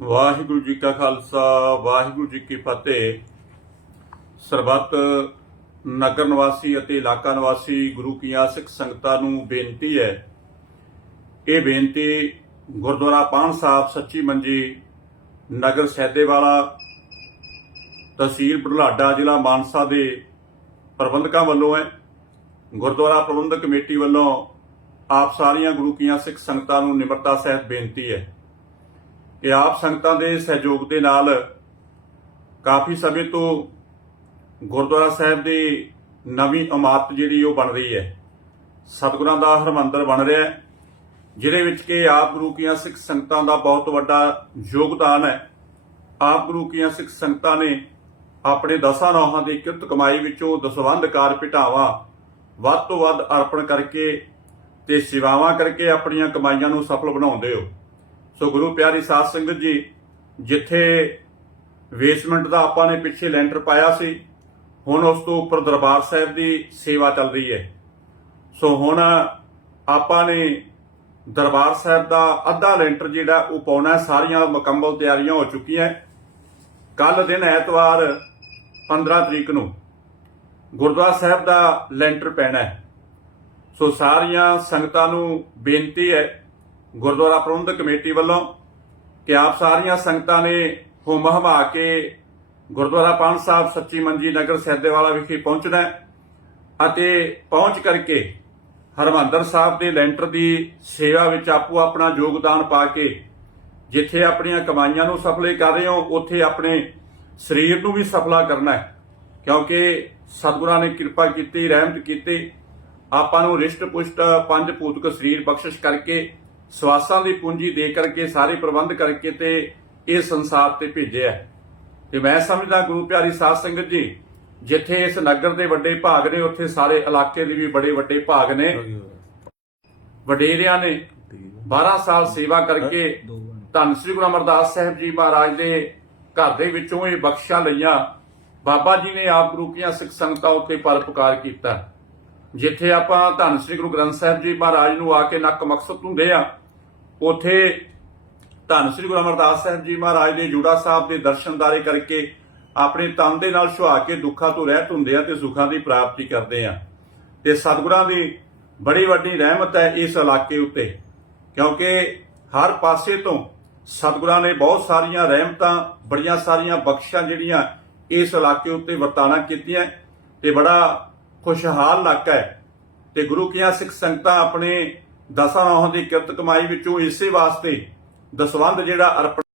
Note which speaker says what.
Speaker 1: ਵਾਹਿਗੁਰੂ ਜੀ ਕਾ ਖਾਲਸਾ, ਵਾਹਿਗੁਰੂ ਜੀ ਕੀ ਫਤਿਹ। ਸਰਬੱਤ ਨਗਰ ਨਿਵਾਸੀ ਅਤੇ ਇਲਾਕਾ ਨਿਵਾਸੀ ਗੁਰੂ ਕੀਆਂ ਸਿੱਖ ਸੰਗਤਾਂ ਨੂੰ ਬੇਨਤੀ ਹੈ। ਇਹ ਬੇਨਤੀ ਗੁਰਦੁਆਰਾ ਪਾਣ ਸਾਹਿਬ ਸੱਚੀ ਮੰਜੀ ਨਗਰ ਸੈਦੇਵਾਲਾ ਤਹਿਸੀਲ ਬੁਢਲਾਡਾ ਜ਼ਿਲ੍ਹਾ ਮਾਨਸਾ ਦੇ ਪ੍ਰਬੰਧਕਾਂ ਵੱਲੋਂ ਹੈ। ਗੁਰਦੁਆਰਾ ਪ੍ਰਬੰਧਕ ਕਮੇਟੀ ਵੱਲੋਂ ਆਪ ਸਾਰੀਆਂ ਗੁਰੂ ਕੀਆਂ ਸਿੱਖ ਸੰਗਤਾਂ ਨੂੰ ਨਿਮਰਤਾ ਸਹਿਤ ਬੇਨਤੀ ਹੈ। ਕਿ ਆਪ ਸੰਗਤਾਂ ਦੇ ਸਹਿਯੋਗ ਦੇ ਨਾਲ ਕਾਫੀ ਸਮੇਂ ਤੋਂ ਗੁਰਦੁਆਰਾ ਸਾਹਿਬ ਦੀ ਨਵੀਂ ਇਮਾਰਤ ਜਿਹੜੀ ਉਹ ਬਣ ਰਹੀ ਹੈ। ਸਤਿਗੁਰਾਂ ਦਾ ਹਰਮੰਦਰ ਬਣ ਰਿਹਾ ਹੈ, ਜਿਹਦੇ ਵਿੱਚ ਕਿ ਆਪ ਗੁਰੂ ਕੀਆਂ ਸਿੱਖ ਸੰਗਤਾਂ ਦਾ ਬਹੁਤ ਵੱਡਾ ਯੋਗਦਾਨ ਹੈ। ਆਪ ਗੁਰੂ ਕੀਆਂ ਸਿੱਖ ਸੰਗਤਾਂ ਨੇ ਆਪਣੇ ਦਸਾਂ ਨੌਹਾਂ ਦੀ ਕਿਰਤ ਕਮਾਈ ਵਿੱਚੋਂ ਦਸਵੰਧ ਕਾਰ ਭਟਾਵਾ ਵੱਧ ਤੋਂ ਵੱਧ ਅਰਪਣ ਕਰਕੇ ਤੇ ਸੇਵਾਵਾਂ ਕਰਕੇ ਆਪਣੀਆਂ ਕਮਾਈਆਂ ਨੂੰ ਸਫਲ ਬਣਾਉਂਦੇ ਹੋ। ਸੋ ਗੁਰੂ ਪਿਆਰੀ ਸਾਧ ਸੰਗਤ ਜੀ, ਜਿੱਥੇ ਵੇਸਮੈਂਟ ਦਾ ਆਪਾਂ ਨੇ ਪਿੱਛੇ ਲੈਂਟਰ ਪਾਇਆ ਸੀ, ਹੁਣ ਉਸ ਤੋਂ ਉੱਪਰ ਦਰਬਾਰ ਸਾਹਿਬ ਦੀ ਸੇਵਾ ਚੱਲ ਰਹੀ ਹੈ। ਸੋ ਹੁਣ ਆਪਾਂ ਨੇ ਦਰਬਾਰ ਸਾਹਿਬ ਦਾ ਅੱਧਾ ਲੈਂਟਰ ਜਿਹੜਾ ਉਹ ਪਾਉਣਾ ਸਾਰੀਆਂ ਮੁਕੰਮਲ ਤਿਆਰੀਆਂ ਹੋ ਚੁੱਕੀਆਂ ਕੱਲ ਦਿਨ ਐਤਵਾਰ 15 ਤਰੀਕ ਨੂੰ ਗੁਰਦੁਆਰਾ ਸਾਹਿਬ ਦਾ ਲੈਂਟਰ ਪੈਣਾ ਸੋ ਸਾਰੀਆਂ ਸੰਗਤਾਂ ਨੂੰ ਬੇਨਤੀ ਹੈ ਗੁਰਦੁਆਰਾ ਪ੍ਰਬੰਧਕ ਕਮੇਟੀ ਵੱਲੋਂ ਕਿ ਆਪ ਸਾਰੀਆਂ ਸੰਗਤਾਂ ਨੇ ਹੁਮ ਹਮਾ ਕੇ ਗੁਰਦੁਆਰਾ ਪਾਨ ਸਾਹਿਬ ਸੱਚੀ ਮੰਜੀ ਨਗਰ ਸੈਦੇਵਾਲਾ ਵਿਖੇ ਪਹੁੰਚਣਾ ਅਤੇ ਪਹੁੰਚ ਕਰਕੇ ਹਰਮੰਦਰ ਸਾਹਿਬ ਦੇ ਲੈਂਟਰ ਦੀ ਸੇਵਾ ਵਿੱਚ ਆਪੋ ਆਪਣਾ ਯੋਗਦਾਨ ਪਾ ਕੇ ਜਿੱਥੇ ਆਪਣੀਆਂ ਕਮਾਈਆਂ ਨੂੰ ਸਫਲੇ ਕਰ ਰਹੇ ਹੋ, ਉੱਥੇ ਆਪਣੇ ਸਰੀਰ ਨੂੰ ਵੀ ਸਫਲਾ ਕਰਨਾ ਹੈ। ਕਿਉਂਕਿ ਸਤਿਗੁਰਾਂ ਨੇ ਕਿਰਪਾ ਕੀਤੀ, ਰਹਿਮਤ ਕੀਤੀ। ਆਪਾਂ ਨੂੰ ਰਿਸ਼ਟ ਪੁਸ਼ਟ ਪੰਜ ਭੂਤਕ ਸਰੀਰ ਬਖਸ਼ਿਸ਼ ਕਰਕੇ ਸਵਾਸਾਂ ਦੀ ਪੂੰਜੀ ਦੇ ਕਰਕੇ ਸਾਰੇ ਪ੍ਰਬੰਧ ਕਰਕੇ ਤੇ ਇਹ ਸੰਸਾਰ ਤੇ ਭੇਜਿਆ ਤੇ ਮੈਂ ਸਮਝਦਾ ਗੁਰੂ ਪਿਆਰੀ ਸਾਧ ਸੰਗਤ ਜੀ, ਜਿੱਥੇ ਇਸ ਨਗਰ ਦੇ ਵੱਡੇ ਭਾਗ ਨੇ, ਉੱਥੇ ਸਾਰੇ ਇਲਾਕੇ ਦੇ ਵੀ ਬੜੇ ਵੱਡੇ ਭਾਗ ਨੇ। ਵਡੇਰਿਆਂ ਨੇ 12 ਸਾਲ ਸੇਵਾ ਕਰਕੇ ਧੰਨ ਸ੍ਰੀ ਗੁਰੂ ਅਮਰਦਾਸ ਸਾਹਿਬ ਜੀ ਮਹਾਰਾਜ ਦੇ ਘਰ ਦੇ ਵਿੱਚੋਂ ਇਹ ਬਖਸ਼ਾ ਲਈਆਂ। ਬਾਬਾ ਜੀ ਨੇ ਆਪ ਗੁਰੂ ਕੀਆਂ ਸਿੱਖ ਸੰਗਤਾਂ ਉੱਤੇ ਪਰਪਕਾਰ ਕੀਤਾ। ਜਿੱਥੇ ਆਪਾਂ ਧੰਨ ਸ੍ਰੀ ਗੁਰੂ ਗ੍ਰੰਥ ਸਾਹਿਬ ਜੀ ਮਹਾਰਾਜ ਨੂੰ ਆ ਕੇ ਨੱਕ ਮਕਸਦ ਹੁੰਦੇ ਆ ਉਥੇ ਧੰਨ ਸ੍ਰੀ ਗੁਰੂ ਅਮਰਦਾਸ ਸਾਹਿਬ ਜੀ ਮਹਾਰਾਜ ਦੇ ਜੂੜਾ ਸਾਹਿਬ ਦੇ ਦਰਸ਼ਨਦਾਰੇ ਕਰਕੇ ਆਪਣੇ ਤਨ ਦੇ ਨਾਲ ਸੁਹਾ ਕੇ ਦੁੱਖਾਂ ਤੋਂ ਰਹਿਤ ਹੁੰਦੇ ਆ ਤੇ ਸੁੱਖਾਂ ਦੀ ਪ੍ਰਾਪਤੀ ਕਰਦੇ ਆ। ਤੇ ਸਤਿਗੁਰਾਂ ਦੀ ਬੜੀ ਵੱਡੀ ਰਹਿਮਤ ਹੈ ਇਸ ਇਲਾਕੇ ਉੱਤੇ, ਕਿਉਂਕਿ ਹਰ ਪਾਸੇ ਤੋਂ ਸਤਿਗੁਰਾਂ ਨੇ ਬਹੁਤ ਸਾਰੀਆਂ ਰਹਿਮਤਾਂ, ਬੜੀਆਂ ਸਾਰੀਆਂ ਬਖਸ਼ਾਂ ਜਿਹੜੀਆਂ ਇਸ ਇਲਾਕੇ ਉੱਤੇ ਵਰਤਾਣਾ ਕੀਤੀਆਂ। ਤੇ ਬੜਾ ਖੁਸ਼ਹਾਲ ਇਲਾਕਾ ਹੈ। ਤੇ ਗੁਰੂ ਕੀਆਂ ਸਿੱਖ ਸੰਗਤਾਂ ਆਪਣੇ ਦਸਾਂ ਨੌਹਾਂ ਦੀ ਕਿਰਤ ਕਮਾਈ ਵਿੱਚੋਂ ਇਸੇ ਵਾਸਤੇ ਦਸਵੰਧ ਜਿਹੜਾ ਅਰਪਣ